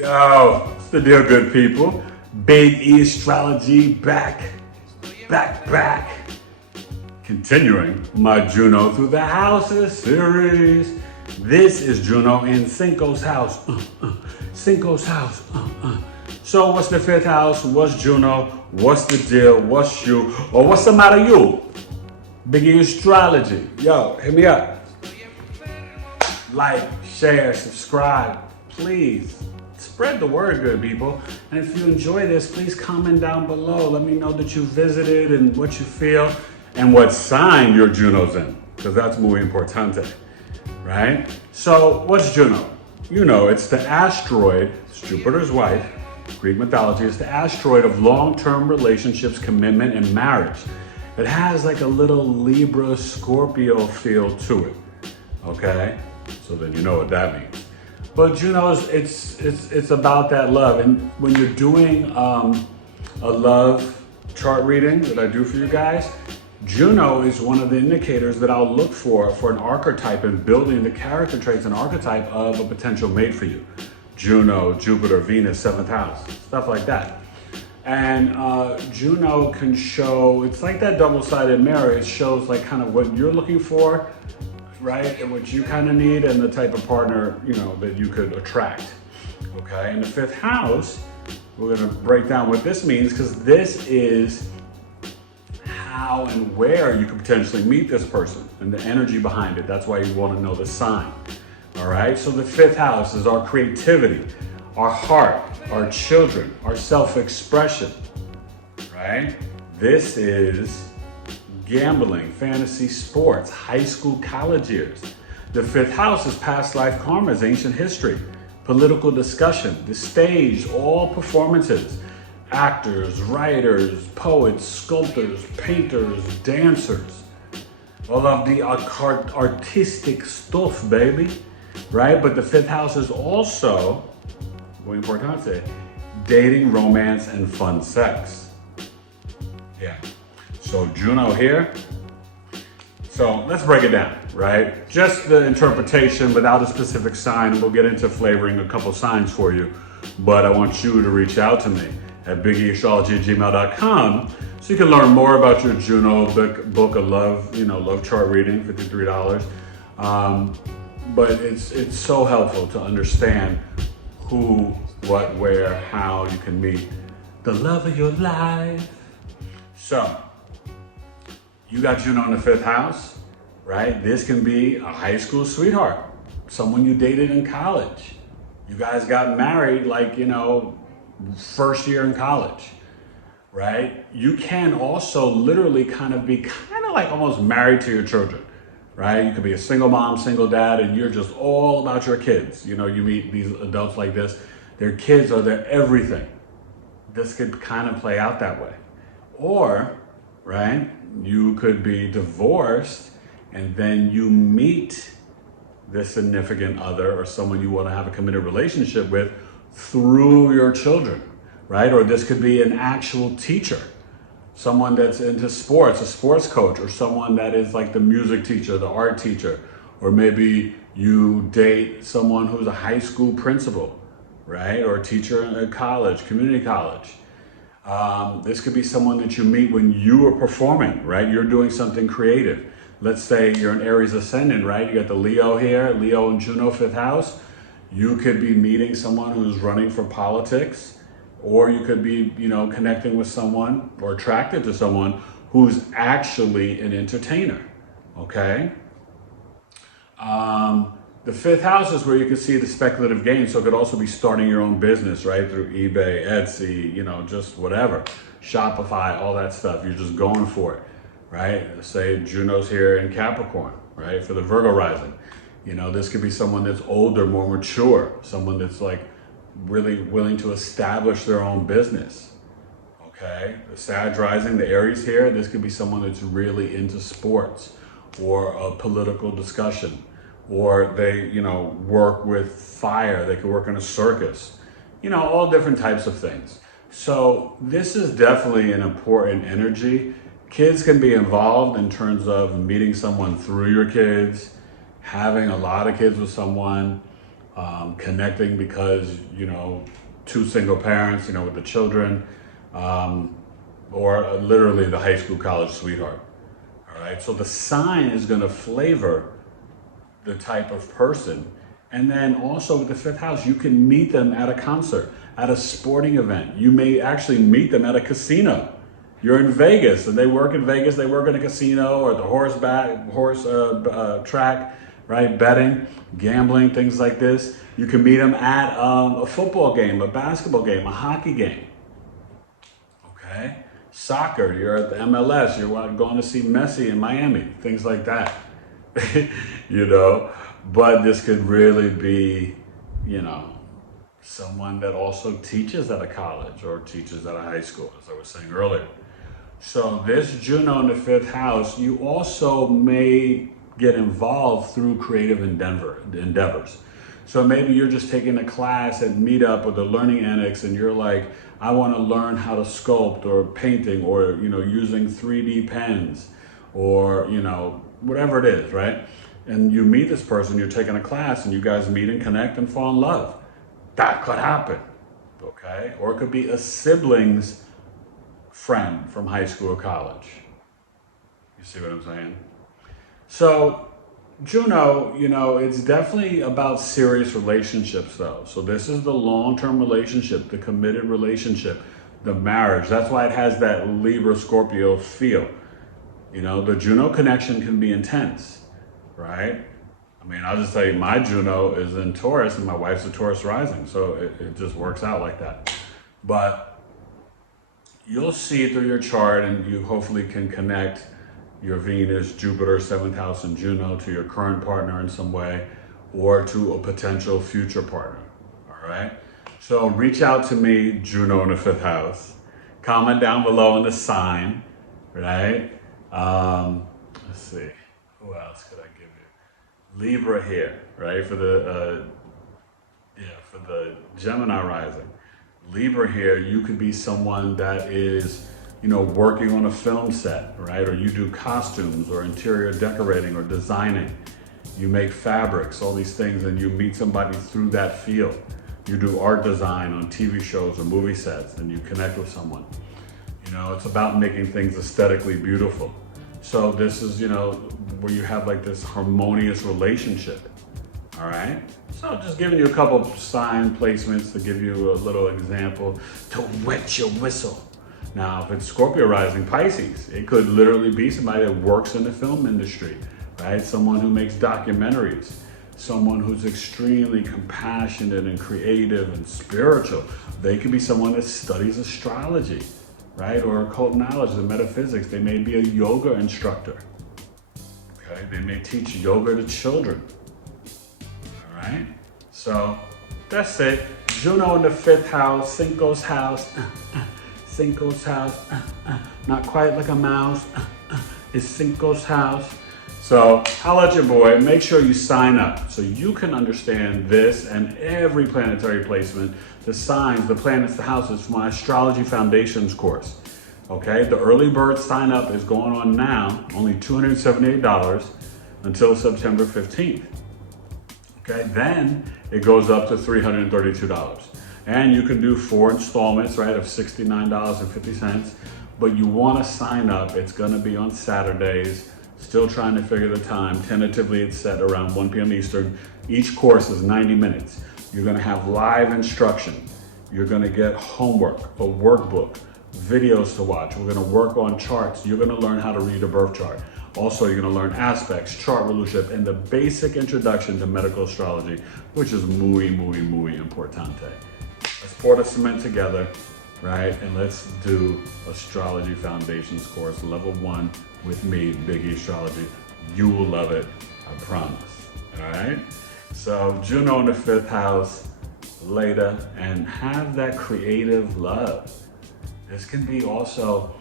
Yo, what's the deal, good people? Big E Astrology back. Continuing my Juno through the houses series. This is Juno in Cinco's house. Cinco's house. So what's the fifth house? What's Juno? What's the deal? What's you? Or what's the matter you? Big E Astrology. Yo, hit me up. Like, share, subscribe. Please. Spread the word, good people. And if you enjoy this, please comment down below. Let me know that you visited and what you feel and what sign your Juno's in, because that's muy importante, right? So what's Juno? You know, it's the asteroid, it's Jupiter's wife, Greek mythology, it's the asteroid of long-term relationships, commitment, and marriage. It has like a little Libra Scorpio feel to it, okay? So then you know what that means. But Juno's, it's about that love. And when you're doing a love chart reading that I do for you guys, Juno is one of the indicators that I'll look for an archetype and building the character traits and archetype of a potential mate for you. Juno, Jupiter, Venus, 7th house, stuff like that. And Juno can show, it's like that double-sided mirror. It shows like kind of what you're looking for, right? And what you kind of need and the type of partner, you know, that you could attract, okay? In the 5th house, we're gonna break down what this means, because this is how and where you could potentially meet this person and the energy behind it. That's why you wanna know the sign, all right? So the 5th house is our creativity, our heart, our children, our self-expression, right? This is gambling, fantasy sports, high school, college years. The 5th house is past life karmas, ancient history, political discussion, the stage, all performances, actors, writers, poets, sculptors, painters, dancers, all of the artistic stuff, baby, right? But the 5th house is also, muy importante, dating, romance, and fun sex. Yeah. So Juno here. So let's break it down, right? Just the interpretation without a specific sign. We'll get into flavoring a couple signs for you. But I want you to reach out to me at biggieastrology@gmail.com so you can learn more about your Juno book of love, you know, love chart reading, $53. But it's so helpful to understand who, what, where, how you can meet the love of your life. So, you got Juno in the 5th house, right? This can be a high school sweetheart, someone you dated in college. You guys got married like, you know, first year in college, right? You can also literally kind of like almost married to your children, right? You could be a single mom, single dad, and you're just all about your kids. You know, you meet these adults like this, their kids are their everything. This could kind of play out that way. Or, right, you could be divorced and then you meet this significant other or someone you want to have a committed relationship with through your children, right? Or this could be an actual teacher, someone that's into sports, a sports coach, or someone that is like the music teacher, the art teacher, or maybe you date someone who's a high school principal, right? Or a teacher at college, community college. This could be someone that you meet when you are performing, right? You're doing something creative. Let's say you're an Aries ascendant, right? You got the Leo here, Leo and Juno, 5th house. You could be meeting someone who's running for politics, or you could be, you know, connecting with someone or attracted to someone who's actually an entertainer, okay? The 5th house is where you can see the speculative gain. So it could also be starting your own business, right? Through eBay, Etsy, you know, just whatever. Shopify, all that stuff. You're just going for it, right? Say Juno's here in Capricorn, right? For the Virgo rising. You know, this could be someone that's older, more mature. Someone that's like really willing to establish their own business, okay? The Sag rising, the Aries here, this could be someone that's really into sports or a political discussion. Or they, you know, work with fire. They could work in a circus, you know, all different types of things. So this is definitely an important energy. Kids can be involved in terms of meeting someone through your kids, having a lot of kids with someone, connecting because, two single parents, with the children, or literally the high school, college sweetheart. All right. So the sign is going to flavor the type of person. And then also with the fifth house, you can meet them at a concert, at a sporting event. You may actually meet them at a casino. You're in Vegas and they work in Vegas, they work in a casino or the horse track, right? Betting, gambling, things like this. You can meet them at a football game, a basketball game, a hockey game. Okay? Soccer, you're at the MLS, you're going to see Messi in Miami, things like that. But this could really be, someone that also teaches at a college or teaches at a high school, as I was saying earlier. So this Juno in the fifth house, you also may get involved through creative endeavors. So maybe you're just taking a class at Meetup or the Learning Annex and you're like, I want to learn how to sculpt or painting or, using 3D pens or, whatever it is, right? And you meet this person, you're taking a class and you guys meet and connect and fall in love. That could happen, okay? Or it could be a sibling's friend from high school or college. You see what I'm saying? So Juno, it's definitely about serious relationships though. So this is the long-term relationship, the committed relationship, the marriage. That's why it has that Libra Scorpio feel. The Juno connection can be intense, right? I mean, I'll just tell you, my Juno is in Taurus and my wife's a Taurus rising. So it just works out like that. But you'll see through your chart and you hopefully can connect your Venus, Jupiter, 7th house, and Juno to your current partner in some way or to a potential future partner, all right? So reach out to me, Juno in the 5th house. Comment down below in the sign, right? Let's see, who else could I give you? Libra here, right? For the Gemini rising. Libra here, you could be someone that is, working on a film set, right? Or you do costumes or interior decorating or designing. You make fabrics, all these things, and you meet somebody through that field. You do art design on TV shows or movie sets, and you connect with someone. It's about making things aesthetically beautiful. So this is, where you have like this harmonious relationship, all right? So just giving you a couple sign placements to give you a little example to wet your whistle. Now, if it's Scorpio rising Pisces, it could literally be somebody that works in the film industry, right? Someone who makes documentaries, someone who's extremely compassionate and creative and spiritual. They could be someone that studies astrology, right? Or occult knowledge and metaphysics. They may be a yoga instructor, okay? They may teach yoga to children, all right? So that's it. Juno in the 5th house, Cinco's house. Cinco's house, not quite like a mouse, it's Cinco's house. So holla at your boy, make sure you sign up so you can understand this and every planetary placement, the signs, the planets, the houses from my Astrology Foundations course. Okay, the early bird sign up is going on now, only $278 until September 15th. Okay, then it goes up to $332. And you can do 4 installments, right, of $69.50. But you want to sign up. It's going to be on Saturdays. Still trying to figure the time. Tentatively, it's set around 1 p.m. Eastern. Each course is 90 minutes. You're going to have live instruction. You're going to get homework, a workbook, videos to watch. We're going to work on charts. You're going to learn how to read a birth chart. Also, you're going to learn aspects, chart rulership, and the basic introduction to medical astrology, which is muy importante. Let's pour the cement together, right? And let's do Astrology Foundations course, level 1 with me, Biggie Astrology. You will love it, I promise, all right? So Juno in the 5th house, later, and have that creative love. This can be also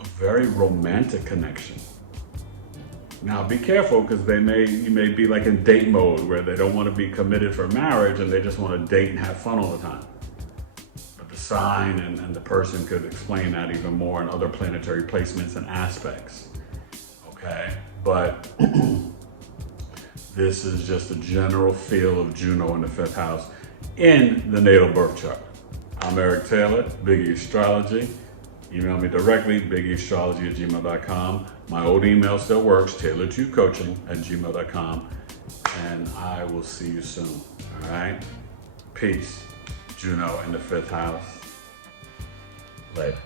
a very romantic connection. Now be careful because you may be like in date mode where they don't want to be committed for marriage and they just want to date and have fun all the time. But the sign and the person could explain that even more in other planetary placements and aspects. Okay, but This is just a general feel of Juno in the 5th house in the natal birth chart. I'm Eric Taylor, Biggie Astrology. Email me directly, biggieastrology@gmail.com. My old email still works, taylor2coaching@gmail.com. And I will see you soon, all right? Peace. Juno in the 5th house. Later.